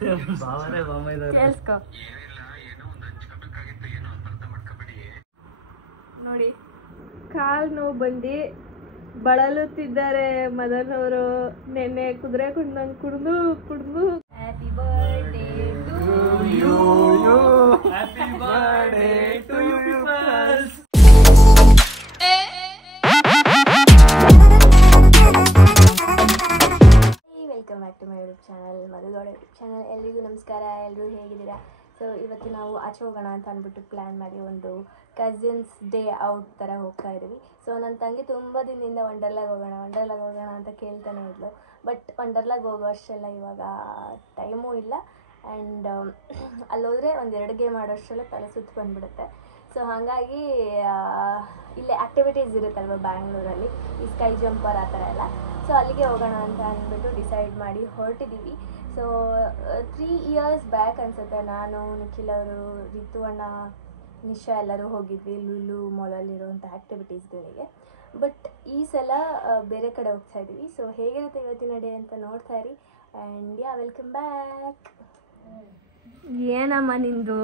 ಕೇಳಿಸ್ಕೊ ನೋಡಿ ಕಾಲ್ ನೋವು ಬಂದು ಬಳಲುತ್ತಿದ್ದಾರೆ ಮದನ್ ಅವರು. ನೆನ್ನೆ ಕುದುರೆ ಕುಡ್ದಂಗ್ ಕುಡ್ದು happy birthday to you, happy birthday to you. Welcome back to my YouTube channel, Madhugowda YouTube channel. ಎಲ್ರಿಗೂ ನಮಸ್ಕಾರ. ಎಲ್ಲರೂ ಹೇಗಿದ್ದೀರಾ? ಸೊ ಇವತ್ತು ನಾವು ಆಚೆ ಹೋಗೋಣ ಅಂತ ಅಂದ್ಬಿಟ್ಟು ಪ್ಲ್ಯಾನ್ ಮಾಡಿ ಒಂದು ಕಸಿನ್ಸ್ ಡೇ ಔಟ್ ಥರ ಹೋಗ್ತಾ ಇದ್ದೀವಿ. ಸೊ ನನ್ನ ತಂಗಿ ತುಂಬ ದಿನದಿಂದ ವಂಡರ್ಲಾಗೆ ಹೋಗೋಣ ಅಂತ ಕೇಳ್ತಾನೆ ಇದ್ಲು. ಬಟ್ ವಂಡರ್ಲಾಗೆ ಹೋಗೋ ಅಷ್ಟೆಲ್ಲ ಇವಾಗ ಟೈಮೂ ಇಲ್ಲ. ಆ್ಯಂಡ್ ಅಲ್ಲೋದ್ರೆ ಒಂದು 2 ಗೇಮ್ ಆಡೋಷ್ಟೆಲ್ಲ ತಲೆ ಸುತ್ತು ಬಂದುಬಿಡುತ್ತೆ. ಸೊ ಹಾಗಾಗಿ ಇಲ್ಲೇ ಆ್ಯಕ್ಟಿವಿಟೀಸ್ ಇರುತ್ತಲ್ವ ಬ್ಯಾಂಗ್ಳೂರಲ್ಲಿ, ಈ ಸ್ಕೈ ಜಂಪರ್ ಆ ಥರ ಎಲ್ಲ. ಸೊ ಅಲ್ಲಿಗೆ ಹೋಗೋಣ ಅಂತ ಅಂದ್ಬಿಟ್ಟು ಡಿಸೈಡ್ ಮಾಡಿ ಹೊರಟಿದ್ದೀವಿ. ಸೊ 3 years ಬ್ಯಾಕ್ ಅನಿಸುತ್ತೆ, ನಾನು, ನಿಖಿಲ್ ಅವರು, ರಿತು ಅಣ್ಣ, ನಿಶಾ ಎಲ್ಲರೂ ಹೋಗಿದ್ವಿ ಲುಲು ಮಾಲಲ್ಲಿರುವಂಥ ಆ್ಯಕ್ಟಿವಿಟೀಸ್ಗಳಿಗೆ. ಬಟ್ ಈ ಸಲ ಬೇರೆ ಕಡೆ ಹೋಗ್ತಾ ಇದ್ದೀವಿ. ಸೊ ಹೇಗಿರುತ್ತೆ ಇವತ್ತಿನ ಡೇ ಅಂತ ನೋಡ್ತಾ ಇರಿ. And welcome back. ಏನಮ್ಮ ನಿಂದು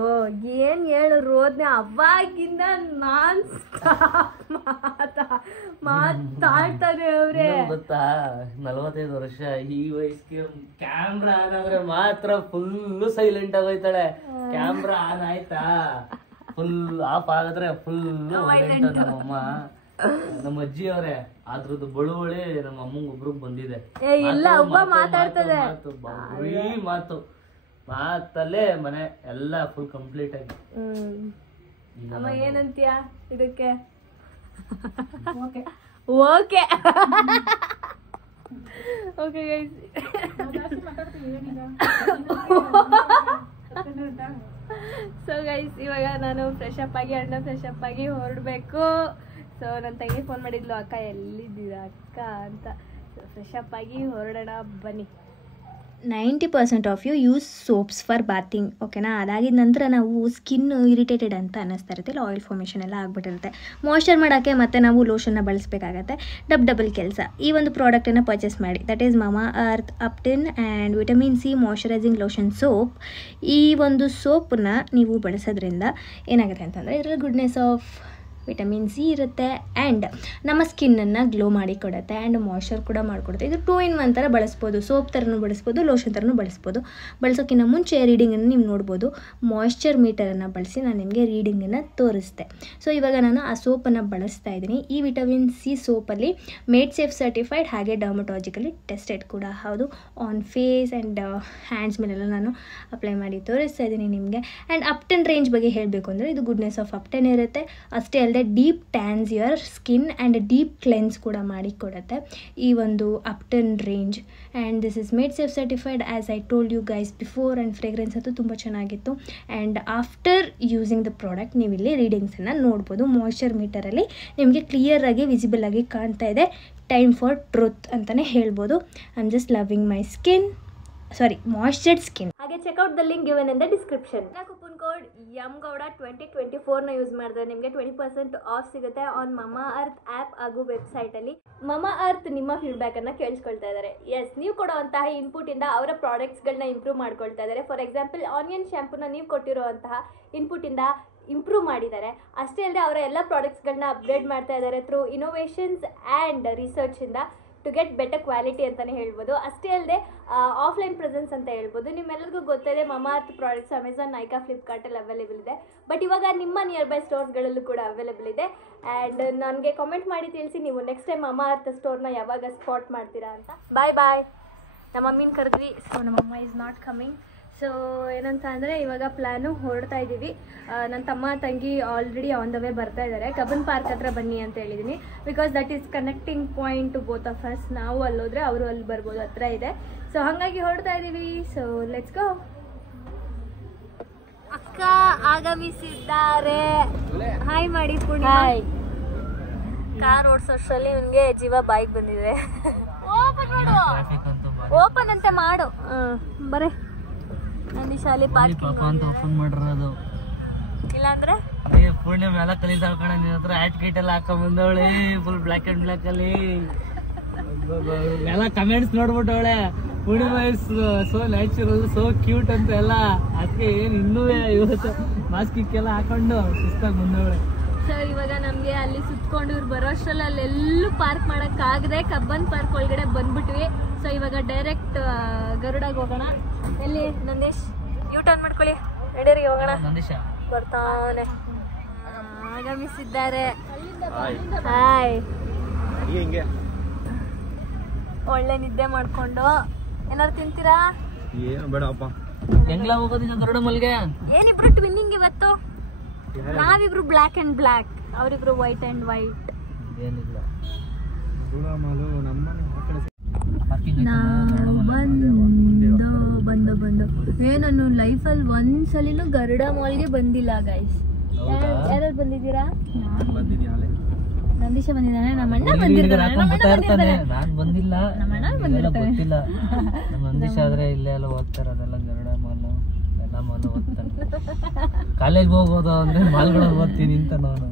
ಏನು ಹೇಳು ರೋದ್ನೆ, ಅವಾಗಿಂದ ನಾನ್ ಮಾತಾಡ್ತಾರೆ ಅವ್ರೆ. ಗೊತ್ತಾ, 45 ವರ್ಷ ಈ ವಯಸ್ಸಿಗೆ ಕ್ಯಾಮ್ರಾ ಆನ್ ಆದ್ರೆ ಮಾತ್ರ ಫುಲ್ ಸೈಲೆಂಟ್ ಆಗೋಯ್ತಾಳೆ. ಕ್ಯಾಮ್ರಾ ಆನ್ ಆಯ್ತಾ ಫುಲ್ ಆಫ್ ಆಗಿದ್ರೆ ಫುಲ್ ವೈಲೆಂಟ್. ನಮ್ಮಮ್ಮ, ನಮ್ಮ ಅಜ್ಜಿ ಅವರೇ ಅದ್ರದ್ದು ಬಳುವಳಿ ನಮ್ಮ ಅಮ್ಮಂಗ್ ಒಬ್ರಿಗೆ ಬಂದಿದೆ. ಇಲ್ಲ ಒಬ್ಬ ಮಾತಾಡ್ತದೆ, ಮಾತಲ್ಲೇ ಮನೆ ಎಲ್ಲ ಫುಲ್ ಕಂಪ್ಲೀಟ್ ಆಗಿ. ಅಮ್ಮ ಏನಂತೀಯ ಇದಕ್ಕೆ? Okay okay guys, so guys ಇವಾಗ ನಾನು ಫ್ರೆಶ್ ಅಪ್ ಆಗಿ ಹೊರಡಬೇಕು. ಸೊ ನನ್ನ ತಂಗಿ ಫೋನ್ ಮಾಡಿದ್ಲು, ಅಕ್ಕ ಎಲ್ಲಿದ್ದೀರಾ ಅಕ್ಕ ಅಂತ. ಸೊ ಫ್ರೆಶ್ ಅಪ್ ಆಗಿ ಹೊರಡೋಣ ಬನ್ನಿ. 90% of you use soaps for bathing, ಓಕೆನಾ? ಅದಾಗಿದ ನಂತರ ನಾವು ಸ್ಕಿನ್ ಇರಿಟೇಟೆಡ್ ಅಂತ ಅನ್ನಿಸ್ತಾ ಇರುತ್ತೆ, ಇಲ್ಲ ಆಯಿಲ್ ಫಾರ್ಮೇಷನ್ ಎಲ್ಲ ಆಗ್ಬಿಟ್ಟಿರುತ್ತೆ. ಮಾಯ್ಶ್ಚರ್ ಮಾಡೋಕ್ಕೆ ಮತ್ತೆ ನಾವು ಲೋಷನ್ನ ಬಳಸಬೇಕಾಗತ್ತೆ, ಡಬಲ್ ಕೆಲಸ. ಈ ಒಂದು ಪ್ರಾಡಕ್ಟನ್ನು ಪರ್ಚೇಸ್ ಮಾಡಿ, that is Mamaearth ubtan and vitamin C moisturising lotion soap. ಈ ಒಂದು ಸೋಪನ್ನ ನೀವು ಬಳಸೋದ್ರಿಂದ ಏನಾಗುತ್ತೆ ಅಂತಂದರೆ ಇದರಲ್ಲಿ ಗುಡ್ನೆಸ್ ಆಫ್ ವಿಟಮಿನ್ ಸಿ ಇರುತ್ತೆ ಆ್ಯಂಡ್ ನಮ್ಮ ಸ್ಕಿನ್ನನ್ನು ಗ್ಲೋ ಮಾಡಿ ಕೊಡುತ್ತೆ ಆ್ಯಂಡ್ ಮಾಯ್ಶ್ಚರ್ ಕೂಡ ಮಾಡಿಕೊಡುತ್ತೆ. ಇದು 2 in 1 ಥರ ಬಳಸ್ಬೋದು, ಸೋಪ್ ಥರನೂ ಬಳಸ್ಬೋದು, ಲೋಷನ್ ಥರನೂ ಬಳಸ್ಬೋದು. ಬಳಸೋಕ್ಕಿಂತ ಮುಂಚೆ ರೀಡಿಂಗನ್ನು ನೀವು ನೋಡ್ಬೋದು. ಮಾಯ್ಶ್ಚರ್ ಮೀಟರನ್ನು ಬಳಸಿ ನಾನು ನಿಮಗೆ ರೀಡಿಂಗನ್ನು ತೋರಿಸ್ದೆ. ಸೊ ಇವಾಗ ನಾನು ಆ ಸೋಪನ್ನು ಬಳಸ್ತಾ ಇದ್ದೀನಿ. ಈ ವಿಟಮಿನ್ ಸಿ ಸೋಪಲ್ಲಿ ಮೇಡ್ ಸೇಫ್ ಸರ್ಟಿಫೈಡ್, ಹಾಗೆ ಡರ್ಮಟಾಲಜಿಕಲಿ ಟೆಸ್ಟೆಡ್ ಕೂಡ ಹೌದು. ಆನ್ ಫೇಸ್ ಆ್ಯಂಡ್ ಹ್ಯಾಂಡ್ಸ್ ಮೇಲೆಲ್ಲ ನಾನು ಅಪ್ಲೈ ಮಾಡಿ ತೋರಿಸ್ತಾ ಇದ್ದೀನಿ ನಿಮಗೆ. ಆ್ಯಂಡ್ ಅಪ್ಟೆನ್ ರೇಂಜ್ ಬಗ್ಗೆ ಹೇಳಬೇಕು ಅಂದರೆ ಇದು ಗುಡ್ನೆಸ್ ಆಫ್ ಅಪ್ಟೆನ್ ಇರುತ್ತೆ. ಅಷ್ಟೇ ಅಲ್ಲದೆ deep tans your skin and deep cleanse ಕೂಡ ಮಾಡಿ ಕೊಡುತ್ತೆ ಈ ಒಂದು ubtan range. And this is made safe certified as I told you guys before. And fragrance ಅಂತೂ ತುಂಬ ಚೆನ್ನಾಗಿತ್ತು. And after using the product ನೀವು ಇಲ್ಲಿ ರೀಡಿಂಗ್ಸನ್ನು ನೋಡ್ಬೋದು. ಮಾಯ್ಶ್ಚರ್ ಮೀಟರಲ್ಲಿ ನಿಮಗೆ ಕ್ಲಿಯರಾಗಿ ವಿಸಿಬಲ್ ಆಗಿ ಕಾಣ್ತಾ ಇದೆ. ಟೈಮ್ ಫಾರ್ ಟ್ರೂತ್ ಅಂತಲೇ ಹೇಳ್ಬೋದು. I am just loving my moisturised skin. ಹಾಗೆ check out the link given in the description. Coupon code ಯಮ್ಗೌಡ 2024ನ ಯೂಸ್ ಮಾಡಿದ್ರೆ ನಿಮಗೆ 20% ಆಫ್ ಸಿಗುತ್ತೆ ಆನ್ ಮಮಾ ಅರ್ತ್ ಆ್ಯಪ್ ಹಾಗೂ ವೆಬ್ಸೈಟಲ್ಲಿ. ಮಮಾ ಅರ್ತ್ ನಿಮ್ಮ ಫೀಡ್ಬ್ಯಾಕನ್ನು ಕೇಳಿಸ್ಕೊಳ್ತಾ ಇದ್ದಾರೆ. ಎಸ್, ನೀವು ಕೊಡುವಂತಹ ಇನ್ಪುಟಿಂದ ಅವರ ಪ್ರಾಡಕ್ಟ್ಸ್ಗಳನ್ನ ಇಂಪ್ರೂವ್ ಮಾಡ್ಕೊಳ್ತಾ ಇದ್ದಾರೆ. ಫಾರ್ ಎಕ್ಸಾಂಪಲ್ ಆನಿಯನ್ ಶ್ಯಾಂಪೂನ ನೀವು ಕೊಟ್ಟಿರುವಂತಹ ಇನ್ಪುಟಿಂದ ಇಂಪ್ರೂವ್ ಮಾಡಿದ್ದಾರೆ. ಅಷ್ಟೇ ಅಲ್ಲದೆ ಅವರ ಎಲ್ಲ ಪ್ರಾಡಕ್ಟ್ಸ್ಗಳನ್ನ ಅಪ್ಗ್ರೇಡ್ ಮಾಡ್ತಾ ಇದ್ದಾರೆ ಥ್ರೂ ಇನೋವೇಷನ್ಸ್ ಆ್ಯಂಡ್ ರಿಸರ್ಚಿಂದ ಟು ಗೆಟ್ ಬೆಟರ್ ಕ್ವಾಲಿಟಿ ಅಂತಲೇ ಹೇಳ್ಬೋದು. ಅಷ್ಟೇ ಅಲ್ಲದೆ ಆಫ್ಲೈನ್ ಪ್ರೆಸೆನ್ಸ್ ಅಂತ ಹೇಳ್ಬೋದು. ನಿಮ್ಮೆಲ್ಲರಿಗೂ ಗೊತ್ತಿದೆ ಮಮಾ ಅರ್ತ್ ಪ್ರಾಡಕ್ಟ್ಸ್ ಅಮೆಝಾನ್, ನೈಕಾ, ಫ್ಲಿಪ್ಕಾರ್ಟಲ್ಲಿ ಅವೈಲೇಬಲ್ ಇದೆ. ಬಟ್ ಇವಾಗ ನಿಮ್ಮ ನಿಯರ್ ಬೈ ಸ್ಟೋರ್ಸ್ಗಳಲ್ಲೂ ಕೂಡ ಅವೈಲೇಬಲ್ ಇದೆ. ಆ್ಯಂಡ್ ನನಗೆ ಕಾಮೆಂಟ್ ಮಾಡಿ ತಿಳಿಸಿ ನೀವು ನೆಕ್ಸ್ಟ್ ಟೈಮ್ ಮಮಾ ಅರ್ತ್ ಸ್ಟೋರ್ನ ಯಾವಾಗ ಸ್ಪಾಟ್ ಮಾಡ್ತೀರಾ ಅಂತ. ಬಾಯ್. ನಮ್ಮ ಮಮ್ಮಿನ ಕರೆದ್ವಿ. ಸೊ ನಮ್ಮಮ್ಮ ಈಸ್ ನಾಟ್ ಕಮಿಂಗ್. ಸೊ ಏನಂತ ಅಂದರೆ ಇವಾಗ ಪ್ಲ್ಯಾನು ಹೊರಡ್ತಾ ಇದ್ದೀವಿ. ನನ್ನ ತಮ್ಮ ತಂಗಿ ಆಲ್ರೆಡಿ ಆನ್ ದ ವೇ ಬರ್ತಾ ಇದ್ದಾರೆ. ಕಬ್ಬನ್ ಪಾರ್ಕ್ ಹತ್ರ ಬನ್ನಿ ಅಂತ ಹೇಳಿದ್ದೀನಿ. Because that is connecting point to both of us. ನಾವು ಅಲ್ಲೋದ್ರೆ ಅವರು ಅಲ್ಲಿ ಬರ್ಬೋದು, ಹತ್ರ ಇದೆ. ಸೊ ಹಾಗಾಗಿ ಹೊರಡ್ತಾ ಇದ್ದೀವಿ. So let's go. ಅಕ್ಕ ಆಗಮಿಸಿದ್ದಾರೆ. ಹಾಯ್ ಮಾಡಿ ಪುಣ್ಯ. ಕಾರ್ ಓಡಿಸೋಷ್ಟರಲ್ಲಿ ನನಗೆ ಜೀವ ಬಾಯಿಗೆ ಬಂದಿದೆ. ಓಪನ್ ಅಂತೆ ಮಾಡು. ಬರೇ ನನ್ನ ಶಾಲೆ ಪಾರ್ಕಿಂಗ್ ಅಂತ ಓಪನ್ ಮಾಡಿರೋದು. ಇಲ್ಲಾಂದ್ರೆ ಪೂರ್ಣ ಮೇಲೆ ಕಲಿಸಾಕೋಣ. ನಿನ್ನ ಹತ್ರ ಹ್ಯಾಟ್ ಗೀಟ್ ಎಲ್ಲ ಹಾಕೊಂಡ್ ಬಂದವಳೆ ಫುಲ್ ಬ್ಲ್ಯಾಕ್ ಅಂಡ್ ಬ್ಲ್ಯಾಕ್ ಅಲ್ಲಿ. ಎಲ್ಲ ಕಮೆಂಟ್ಸ್ ನೋಡ್ಬಿಟ್ಟವಳೆ. Poornima is so natural so cute ಅಂತ ಎಲ್ಲ. ಅದಕ್ಕೆ ಏನು ಇನ್ನೂ ಇವತ್ತು ಮಾಸ್ಕ್ ಇಕ್ಕೆಲ್ಲ ಹಾಕೊಂಡು ಶಿಸ್ತಾಗಿ ಬಂದವಳೆ. ಸೊ ಇವಾಗ ನಮಗೆ ಅಲ್ಲಿ ಸುತ್ಕೊಂಡು ಇವ್ರು ಬರೋ ಅಷ್ಟರಲ್ಲಿ ಅಲ್ಲೆಲ್ಲೂ ಪಾರ್ಕ್ ಮಾಡೋಕ್ಕಾಗದೆ ಕಬ್ಬನ್ ಪಾರ್ಕ್ ಒಳಗಡೆ ಬಂದ್ಬಿಟ್ವಿ. ಸೊ ಇವಾಗ ಡೈರೆಕ್ಟ್ ಗರುಡಾಗ ಹೋಗೋಣ. ಎಲ್ಲಿ ನಂದೀಶ್ ಯೂ ಟರ್ನ್ ಮಾಡ್ಕೊಳ್ಳಿ, ರೆಡಿಯರಿಗೆ ಹೋಗೋಣ. ನಂದೀಶ ಬರ್ತಾನೆ, ಆಗಮಿಸಿದ್ದಾರೆ. ಹಾಯ್. ಒಳ್ಳೆ ನಿದ್ದೆ ಮಾಡ್ಕೊಂಡು ಏನಾರು ತಿಂತೀರಾ? ಏನು ಬೇಡಪ್ಪ. ಹೆಂಗ್ಲ ಹೋಗೋದಿನ ಗರುಡ ಮಲ್ಗೆ? ಏನಿಬ್ರು ಟ್ವಿನ್ನಿಂಗ್ ಇವತ್ತು. ನಾವಿಬ್ರು ಬ್ಲ್ಯಾಕ್ ಅಂಡ್ ಬ್ಲ್ಯಾಕ್, ಅವರಿಬ್ರು ವೈಟ್ ಅಂಡ್ ವೈಟ್. ಏನಿಲ್ಲ, ನಾವು ಬಂದು ನಾನು ಲೈಫಲ್ಲಿ ಒಂದ್ಸಲಿನೂ ಗರುಡ ಮಾಲ್ಗೆ ಬಂದಿಲ್ಲ ಗೈಸ್. ಯಾರು ಬಂದಿದ್ದೀರಾ? ನಂದೀಶ ಬಂದಿದ್ದಾನೆ, ನಮ್ಮ ಅಣ್ಣ ಬಂದಿರ್ತಾನೆ. ನಾನ್ ಬಂದಿಲ್ಲ, ನಮ್ಮ ಅಣ್ಣ ಬಂದಿರ್ತಾನೆ. ಗೊತ್ತಿಲ್ಲ. ನಮ್ಮ ನಂದೀಶ ಆದ್ರೆ ಇಲ್ಲೇ ಎಲ್ಲ ಓದ್ತಾರೆ, ಅದೆಲ್ಲ ಗರುಡ ಮಾಲು ಎಲ್ಲ ಮಾಲು ಓದ್ತಾನೆ. ಕಾಲೇಜ್ಗೆ ಹೋಗೋದು ಅಂದ್ರೆ ಮಾಲ್ಗಳಲ್ಲಿ ಓದ್ತೀನಿ ಅಂತ ನಾನು.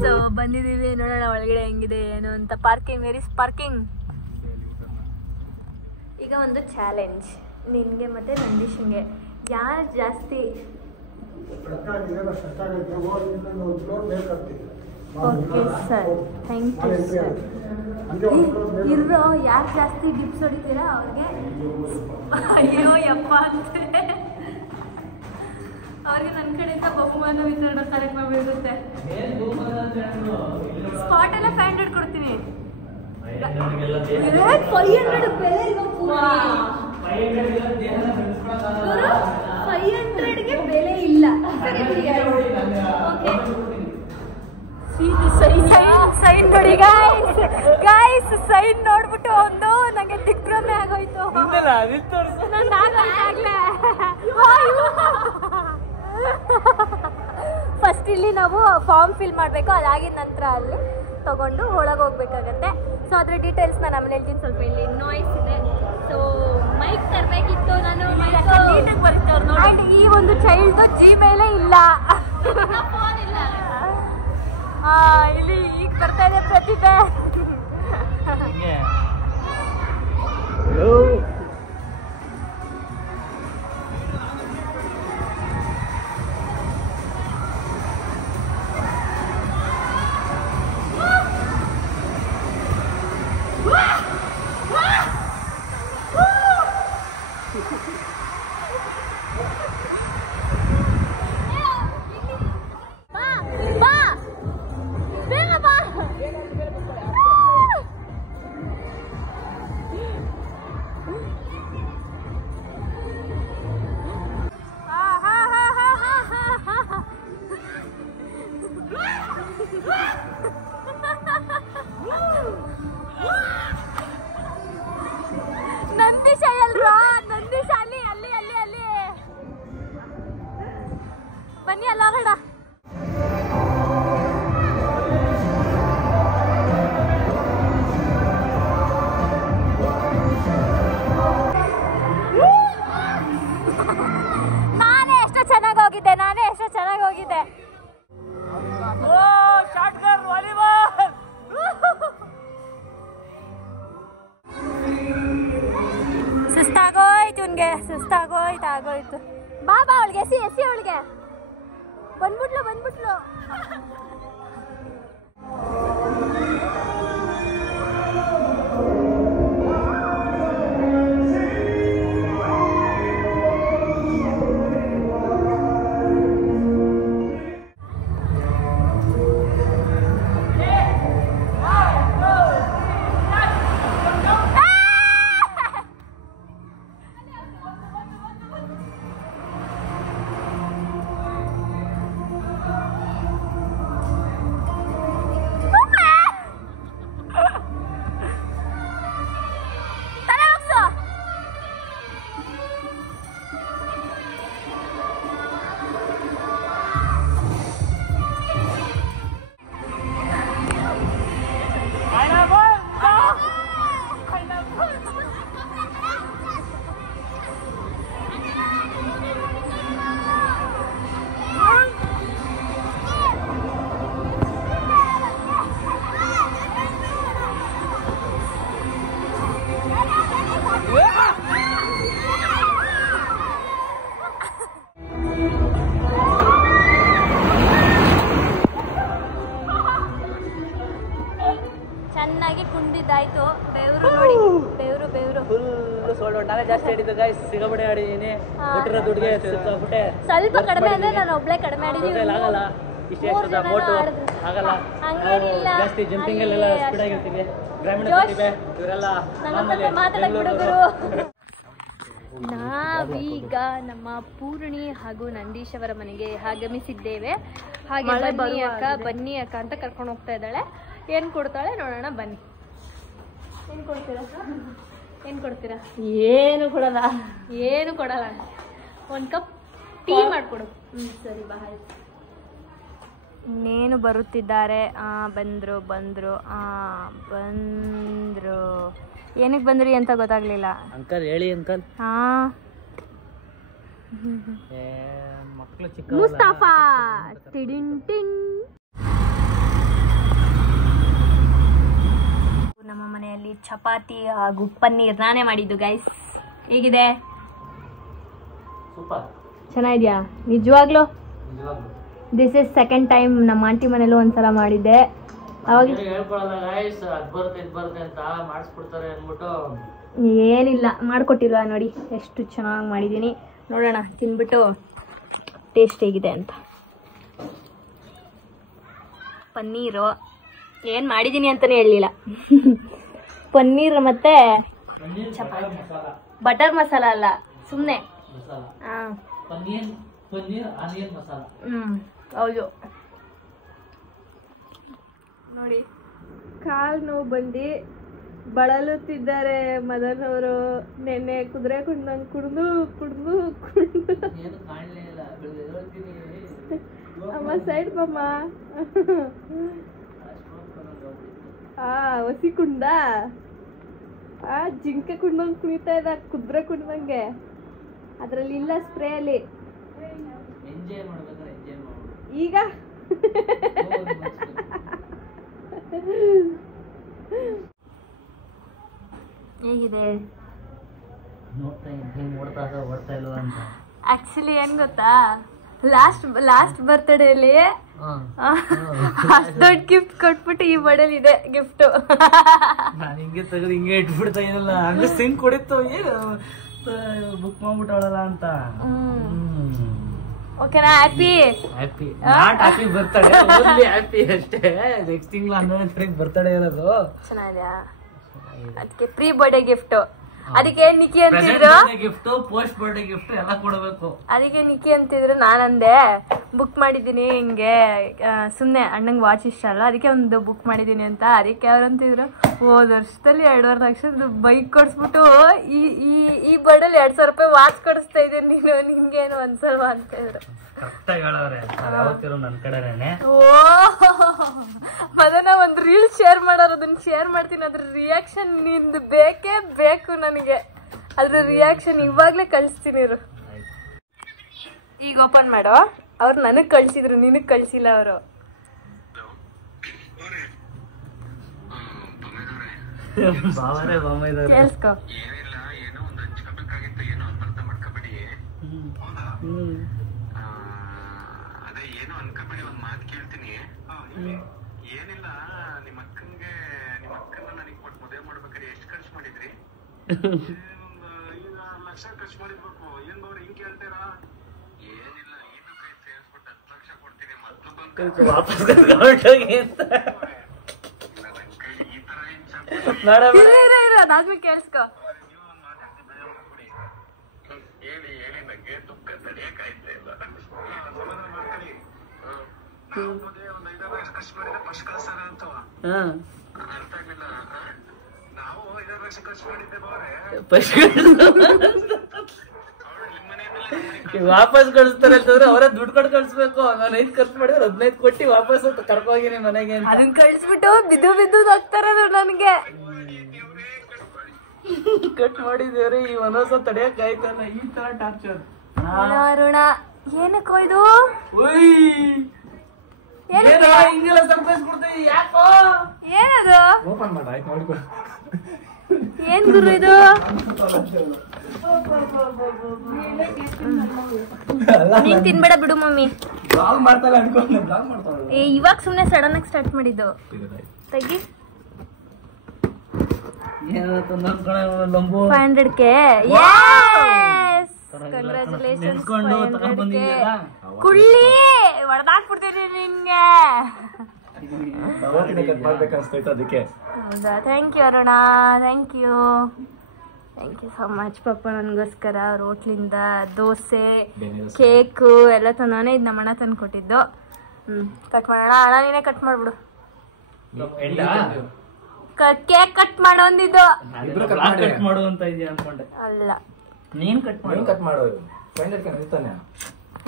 ಸೊ ಬಂದಿದ್ದೀವಿ, ನೋಡೋಣ ಒಳಗಡೆ ಹೆಂಗಿದೆ ಏನು ಅಂತ. Parking, where is parking? ಈಗ ಒಂದು ಚಾಲೆಂಜ್ ನಿನಗೆ ಮತ್ತು ನಂದೀಶಂಗೆ, ಯಾರು ಜಾಸ್ತಿ okay sir, thank you sir. ಇರೋ ಯಾರು ಜಾಸ್ತಿ ಡಿಪ್ಸ್ ಹೊಡಿತೀರಾ ಅವ್ರಿಗೆ, ಅಯ್ಯೋ ಯಪ್ಪ ಅಂತೆ, ಅವ್ರಿಗೆ ನನ್ನ ಕಡೆಯಿಂದ ಬಹುಮಾನ ವಿತರಣಾ ಕಾರ್ಯಕ್ರಮ ಇರುತ್ತೆ. ಸ್ಪಾಟ್ ಎಲ್ಲ 500 ಕೊಡ್ತೀನಿ. 500 ಬೆಲೆ ಇರೋ ಪೂರಾ 500ಗೆ ಬೆಲೆ ಇಲ್ಲ. ಸೈನ್ ನೋಡಿ ಗಾಯ್ಸ್, ಸೈನ್ ನೋಡ್ಬಿಟ್ಟು ಒಂದು ನಂಗೆ ದಿಗ್ಭ್ರಮೆ ಆಗೋಯ್ತು. ಫಸ್ಟ್ ಇಲ್ಲಿ ನಾವು ಫಾರ್ಮ್ ಫಿಲ್ ಮಾಡಬೇಕು, ಅದಾಗಿದ ನಂತರ ಅಲ್ಲಿ ತಗೊಂಡು ಒಳಗೆ ಹೋಗ್ಬೇಕಾಗತ್ತೆ. ಸೊ ಅದ್ರ ಡೀಟೇಲ್ಸ್ ನಾನು ಆಮೇಲೆ ಹೇಳ್ತೀನಿ. ಸ್ವಲ್ಪ ಇಲ್ಲಿ ನಾಯ್ಸ್ ಇದೆ, ಸೊ ಮೈಕ್ ತರಬೇಕಿತ್ತು ನಾನು. ಆ್ಯಂಡ್ ಈ ಒಂದು ಚೈಲ್ಡ್ದು ಜಿಮೇಲೇ ಇಲ್ಲ, ಫೋನ್ ಇಲ್ಲ. ಇಲ್ಲಿ ಈಗ ಬರ್ತಾ ಇದೆ ಪ್ರತಿಭೆ. ನಂದೀಶ ಎಲ್ರಾ? ನಂದೀಶ ಅಲ್ಲಿ ಅಲ್ಲಿ ಅಲ್ಲಿ ಅಲ್ಲಿ ಬನ್ನಿ, ಅಲ್ಲ ಬೇಡ. ನಾನೇ ಎಷ್ಟು ಚೆನ್ನಾಗಿ ಹೋಗಿದ್ದೆ. ಸುಸ್ತಾಗೋಯ್ತು. ಬಾ ಅವಳಿಗೆ ಎಸಿ ಅವಳಿಗೆ ಬಂದ್ಬಿಟ್ಲು. ಜಾಸ್ತಿ ಆಡಿದ್ದು ಗಾಯ್ಸ್, ಸಿಗಬಡೆ ಆಡಿದೀನಿ. ಕೊಟ್ಟಿರೋ ದುಡ್ಡಿಗೆ ಸಿಕ್ಕಾಬಿಟ್ಟೆ. ಸ್ವಲ್ಪ ಕಡಿಮೆ ಅಂದ್ರೆ ನಾನು ಒಬ್ಳೆ ಕಡಿಮೆ ಆಡಿದೀನಿ. ಆಗಲ್ಲ ಇಷ್ಟೇ ಮೋಟು ಆಗಲ್ಲ. ಜಾಸ್ತಿ ಜಂಪಿಂಗ್ ಅಲ್ಲೆಲ್ಲ ಸ್ಪೀಡ್ ಆಗಿರ್ತೀವಿ. ಗ್ರಾಮೀಣ ಪ್ರತಿಭೆ ಇವರೆಲ್ಲ ನಾವೀಗ ನಮ್ಮ ಪೂರ್ಣಿ ಹಾಗೂ ನಂದೀಶ್ ಅವರ ಮನೆಗೆ ಆಗಮಿಸಿದ್ದೇವೆ. ಹಾಗೆ ಬನ್ನಿ ಅಕ್ಕ ಅಂತ ಕರ್ಕೊಂಡು ಹೋಗ್ತಾ ಇದ್ದಾಳೆ. ಏನ್ ಕೊಡ್ತಾಳೆ ನೋಡೋಣ ಬನ್ನಿ. ಏನ್ ಕೊಡ್ತೀರಾ? ಏನು ಕೊಡಲ್ಲ. ಒಂದ್ ಕಪ್ ಟೀ ಮಾಡ್ಕೊಡು. ಸರಿ ಬಾಯ್. ಇನ್ನೇನು ಬರುತ್ತಿದ್ದಾರೆ. ಬಂದ್ರು ಏನಕ್ಕೆ ಬಂದ್ರಿ ಅಂತ ಗೊತ್ತಾಗ್ಲಿಲ್ಲ. ಅಂಕಲ್ ಹೇಳಿ ಅಂಕಲ್. ಮಕ್ಕಳು ಚಿಕ್ಕ ಮುಸ್ತಫಾ ಟಿಡಿನ್ ಟಿನ್. ನಮ್ಮ ಮನೆಯಲ್ಲಿ ಚಪಾತಿ ಹಾಗೂ ಪನ್ನೀರ್ ನಾನೇ ಮಾಡಿದ್ದು ಗೈಸ್. ಹೇಗಿದೆ? ಸೂಪರ್. ಚೆನ್ನಾಗಿದ್ಯಾ? ನಿಜವಾಗ್ಲೂ ದಿಸ್ ಇಸ್ ಸೆಕೆಂಡ್ ಟೈಮ್. ನಮ್ಮ ಆಂಟಿ ಮನೇಲೂ ಒಂದ್ಸಲ ಮಾಡಿದ್ದೆ. ಅವಾಗ ಹೇಳ್ಕೊಳಲ್ಲ ಗೈಸ್, ಅದ್ ಬರುತ್ತೆ ಇದ್ ಬರುತ್ತೆ ಅಂತ ಮಾಡಿಸ್ಬಿಡ್ತಾರೆ ಅಂದ್ಬಿಟ್ಟು. ಏನಿಲ್ಲ, ಮಾಡ್ಕೊಟ್ಟಿಲ್ವಾ ನೋಡಿ ಎಷ್ಟು ಚೆನ್ನಾಗಿ ಮಾಡಿದ್ದೀನಿ. ನೋಡೋಣ ತಿನ್ಬಿಟ್ಟು ಟೇಸ್ಟ್ ಹೇಗಿದೆ ಅಂತ. ಪನ್ನೀರು ಏನು ಮಾಡಿದ್ದೀನಿ ಅಂತಲೇ ಹೇಳಲಿಲ್ಲ. ಪನ್ನೀರ್ ಮತ್ತೆ ಚಪಾತಿ. ಬಟರ್ ಮಸಾಲ ಅಲ್ಲ, ಸುಮ್ಮನೆ. ಹೌದು. ನೋಡಿ ಕಾಲು ನೋವು ಬಂದು ಬಳಲುತ್ತಿದ್ದಾರೆ ಮದನ್ ಅವರು. ನೆನ್ನೆ ಕುದುರೆ ಕುಡ್ದಂಗೆ ಕುಡ್ದು ಅಮ್ಮ ಸೈಡ್ ಬಮ್ಮ. ಹಸಿ ಕುಂಡ ಜಿಂಕೆ ಕುಡ್ದಂಗೆ ಕುಣಿತಾ ಇದ್ದ, ಕುದುರೆ ಕುಡ್ದಂಗೆ. ಅದ್ರಲ್ಲಿ ಇಲ್ಲ ಸ್ಪ್ರೇ ಅಲ್ಲಿ. ಈಗ ಹೇಗಿದೆ? ಆಕ್ಚುಲಿ ಏನ್ ಗೊತ್ತಾ, ಲಾಸ್ಟ್ ಬರ್ತ್ಡೇಲಿ ಅಷ್ಟು ದೊಡ್ಡ ಗಿಫ್ಟ್ ಕೊಟ್ಬಿಟ್ಟು ಈ ಬಡೇಲಿ ಇದೆ ಗಿಫ್ಟ್. ನಾನು ಹಿಂಗೆ ತೆಗೆದು ಹಿಂಗೆ ಇಟ್ಬಿಡ್ತಾ ಇರಲ್ಲ, ಹಂಗೆ ಸಿಂಕ್ ಕೊಡಿತ್ತು. ಏನು ಬುಕ್ ಮಾಡ್ಬಿಟ್ಟವಳಲ್ಲ ಅಂತ. ಓಕೆನಾ? Happy not happy birthday, only happy ಅಷ್ಟೇ. ನೆಕ್ಸ್ಟ್ ತಿಂಗಳು 11ನೇ ತಾರೀಕು ಬರ್ತಡೇ ಇರೋದು. ಚೆನ್ನಾಗಿದ್ಯಾ? ಅದಕ್ಕೆ ಪ್ರೀ ಬರ್ಡೇ ಗಿಫ್ಟ್. ಅದಕ್ಕೆ ನಿಕ್ಕಿ ಅಂತಿದ್ರು ಗಿಫ್ಟ್, ಪೋಸ್ಟ್ ಬರ್ಡೇ ಗಿಫ್ಟ್ ಎಲ್ಲ ಕೊಡಬೇಕು. ಅದಕ್ಕೆ ನಿಕ್ಕಿ ಅಂತಿದ್ರು. ನಾನಂದೆ ಬುಕ್ ಮಾಡಿದ್ದೀನಿ, ಹಿಂಗೆ ಸುಮ್ಮನೆ ಅಣ್ಣಂಗೆ ವಾಚ್ ಇಷ್ಟ ಅಲ್ಲ, ಅದಕ್ಕೆ ಒಂದು ಬುಕ್ ಮಾಡಿದ್ದೀನಿ ಅಂತ. ಅದಕ್ಕೆ ಅವ್ರು ಅಂತಿದ್ರು, ಹೋದ ವರ್ಷದಲ್ಲಿ 2.5 ಲಕ್ಷದ ಬೈಕ್ ಕೊಡಿಸ್ಬಿಟ್ಟು ಈ ಬರ್ಡಲ್ಲಿ 2,000 ರೂಪಾಯಿ ವಾಚ್ ಕೊಡಿಸ್ತಾ ಇದ್ದೀನಿ ನೀನು, ನಿನ್ಗೇನು ಅನ್ಸಲ್ವಾ ಅಂತ ಇದ್ರು. ನನ್ ಕಡೆನೆ. ಓ ಅದನ್ನ ಒಂದು ರೀಲ್ ಶೇರ್ ಮಾಡೋರು, ಅದನ್ನ ಶೇರ್ ಮಾಡ್ತೀನಿ. ಅದ್ರ ರಿಯಾಕ್ಷನ್ ನಿಂದು ಬೇಕೇ ಬೇಕು ನನಗೆ. ಅದ್ರ ರಿಯಾಕ್ಷನ್ ಇವಾಗ್ಲೇ ಕಳಿಸ್ತೀನಿ ಇರು. ಈಗ ಓಪನ್ ಮಾಡೋ. ಅವ್ರು ನನಗ್ ಕಳ್ಸಿದ್ರು, ನಿನಗ್ ಕಳ್ಸಿಲ್ಲ ಅವರು. ಕೇಳಿಸ್ಕೊ. ಏನಿಲ್ಲ, ನಿಮ್ಮ ಅಕ್ಕಂಗೆ ನಿಮ್ಮ ಅಕ್ಕನ ನನಗೆ ಕೊಟ್ಟು ಮದುವೆ ಮಾಡ್ಬೇಕಾದ್ರೆ ಎಷ್ಟು ಖರ್ಚು ಮಾಡಿದ್ರಿ? ಈಗ 1 ಲಕ್ಷ ಖರ್ಚು ಮಾಡಿರ್ಬೇಕು. ಏನ್ ಬವ್ರೆ ಹಿಂಗ್ ಕೇಳ್ತೀರಾ? ಏನಿಲ್ಲ, ಇನ್ನು ಕೈ ಸೇರಿಸ್ಬಿಟ್ಟು 10 ಲಕ್ಷ ಕೊಡ್ತೀನಿ, ಮೊದ್ಲು ಈ ತರ ಅದಾದ್ಮೇಲೆ ಕೇಳಿಸ್ಕೊ. ನೀವು ಒಂದು ಮಾತಾಡ್ತಿದ್ದ ಕೊಡಿ ಹೇಳಿ ನಂಗೆ ದುಃಖ ತಡೆಯಕ್ಕಾಯ್ತಾ ಇಲ್ಲ. ಸಮಾಧಾನ ಮಾಡ್ಕೊಳ್ಳಿ. ಮದುವೆ ಒಂದು 5-6 ಲಕ್ಷ ಖರ್ಚು ಮಾಡಿದ್ರೆ ಫಸ್ಟ್ ಕಳ್ಸೋಣ ಅಂತ ಅರ್ಥ ಆಗ್ಲಿಲ್ಲ. ನಾವು 5-6 ಲಕ್ಷ ಖರ್ಚು ಮಾಡಿದ್ದೆ ವಾಪಸ್ ಕಳಿಸ್ತಾರೆ ಅಂತಂದ್ರೆ ಅವರೇ ದುಡ್ಡು ಕೊಟ್ಟು ಕಳ್ಸ್ಬೇಕು. ನಾನು 5 ಖರ್ಚು ಮಾಡಿದ್ರೆ 15 ಕೊಟ್ಟು ವಾಪಸ್ ಕರ್ಕೋಗಿನಿ ಮನೆಗೆ. ಅದನ್ನ ಕಳಿಸ್ಬಿಟ್ಟು ಬಿದ್ದು ಹೋಗ್ತಾರ ನನ್ಗೆ. ಕಟ್ ಮಾಡಿದೇವ್ರಿ ಈ ಒಂದೊಂದ್ಸ ತಡೆಯಕ್ ಆಯ್ತಲ್ಲ. ಈ ತರ ಟಾರ್ಚರ್. ಅರುಣ ಏನಕ್ಕೋ ಇದು? ಹಿಂಗೆಲ್ಲ ಸರ್ಪ್ರೈಸ್ ಕೊಡ್ತೀವಿ ಯಾಕೋ? ಏನದು? ಓಪನ್ ಮಾಡ ಆಯ್ತು ನೋಡ್ಕೊ. ಏನ್ ಗುರು ಇದು? ನೀನ್ ತಿನ್ಬೇಡ ಬಿಡು ಮಮ್ಮಿ. ಬ್ಲಾಗ್ ಮಾಡ್ತಾಳೆ ಅನ್ಕೊಂಡೆ. ಬ್ಲಾಗ್ ಮಾಡ್ತಾಳೆ. ಇವಾಗ ಸುಮ್ನೆ ಸಡನ್ ಆಗಿ ಸ್ಟಾರ್ಟ್ ಮಾಡಿದ್ದು. ತೆಗಿ. ಲಂಬು 500K. Yes! Congratulations 500K. ಕುಳ್ಳಿ ಹೊಡೆದಾಕ್ಬಿಡ್ತೀನಿ ನಿನ್ಗೆ. ಅದಕ್ಕೆ ಹೌದಾ? Thank you Aruna, thank you so much. ಪಾಪ ನನಗೋಸ್ಕರ ಅವ್ರ ಹೋಟ್ಲಿಂದ ದೋಸೆ, ಕೇಕು ಎಲ್ಲ ತಂದಾನೆ. ಇದು ನಮ್ಮಣ್ಣ ತಂದು ಕೊಟ್ಟಿದ್ದು. ಕಟ್ ಮಾಡೋಣ. ಅಣ್ಣ ನೀನೇ ಕಟ್ ಮಾಡ್ಬಿಡು. ಕೇಕ್ ಕಟ್ ಮಾಡೋಂದಿದ್ದು ಕಟ್ ಮಾಡು ಅಂತ ಇದೆಯಾ ಅನ್ಕೊಂಡೆ. ಅಲ್ಲ, ನೀನ್ ಕಟ್ ಮಾಡು.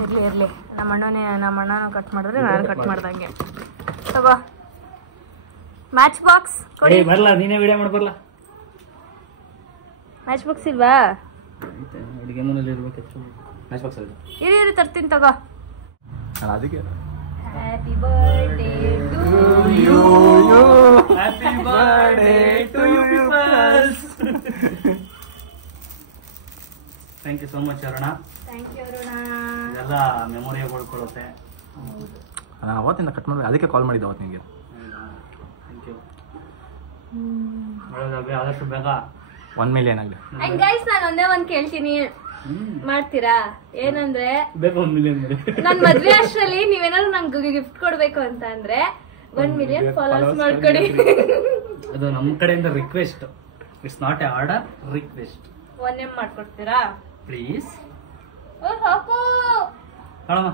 ಇರ್ಲಿ ನಮ್ಮಣ್ಣನೂ ಕಟ್ ಮಾಡಿದ್ರೆ ನಾನು ಕಟ್ ಮಾಡ್ದಂಗೆ. ತಗೋ ಮ್ಯಾಚ್ ಬಾಕ್ಸ್ ಕೊಡಿ. ಬರ್ಲಾ, ನೀನೇ ವಿಡಿಯೋ ಮಾಡಿ ಬರ್ಲಾ. ಮ್ಯಾಚ್ ಬಾಕ್ಸ್ ಇಲ್ವಾ? ಅಡುಗೆ ಮನೇಲಿ ಇರ್ಬೇಕು. ಮ್ಯಾಚ್ ಬಾಕ್ಸ್ ಅಲ್ಲಿ ಇರಿ ತರ್ತೀನಿ ತಗೋ. ಅದಕ್ಕೆ happy birthday to you. Happy birthday to you peoples. Thank you so much Aruna. Thank you Aruna. ಇದೆಲ್ಲ ಮೆಮೊರಿಯಾಗಿ ಉಳ್ಕೊಳ್ಳುತ್ತೆ. ನಾನು ಅವತ್ತಿಂದ ಕಟ್ ಮಾಡಿ ಅದಕ್ಕೆ ಕಾಲ್ ಮಾಡಿದ್ದೆ ಅವತ್ತು ನಿಮಗೆ. Thank you. ಒಳ್ಳೆದಾಗಲಿ, ಆದಷ್ಟು ಬೇಗ 1 ಮಿಲಿಯನ್ ಆಗಲಿ. ಅಂಡ್ ಗೈಸ್, ನಾನು ಒಂದೇ ಒಂದು ಕೇಳ್ತೀನಿ, ಮಾಡ್ತೀರಾ? ಏನಂದ್ರೆ ಬೇಕು 1 ಮಿಲಿಯನ್. ನನ್ ಮದ್ವೆ ಅಷ್ಟರಲ್ಲಿ ನೀವೇನಾದ್ರು ನಂಗೆ ಗಿಫ್ಟ್ ಕೊಡ್ಬೇಕು ಅಂತ ಅಂದ್ರೆ 1 ಮಿಲಿಯನ್ ಫಾಲೋವರ್ಸ್ ಮಾಡ್ಕೊಡಿ. ಅದು ನಮ್ಮ ಕಡೆಯಿಂದ request. It's not a order, request. 1M ಮಾಡ್ಕೊಡ್ತೀರಾ ಪ್ಲೀಸ್? ಸಾಕು. ಕಾಳಮ್ಮ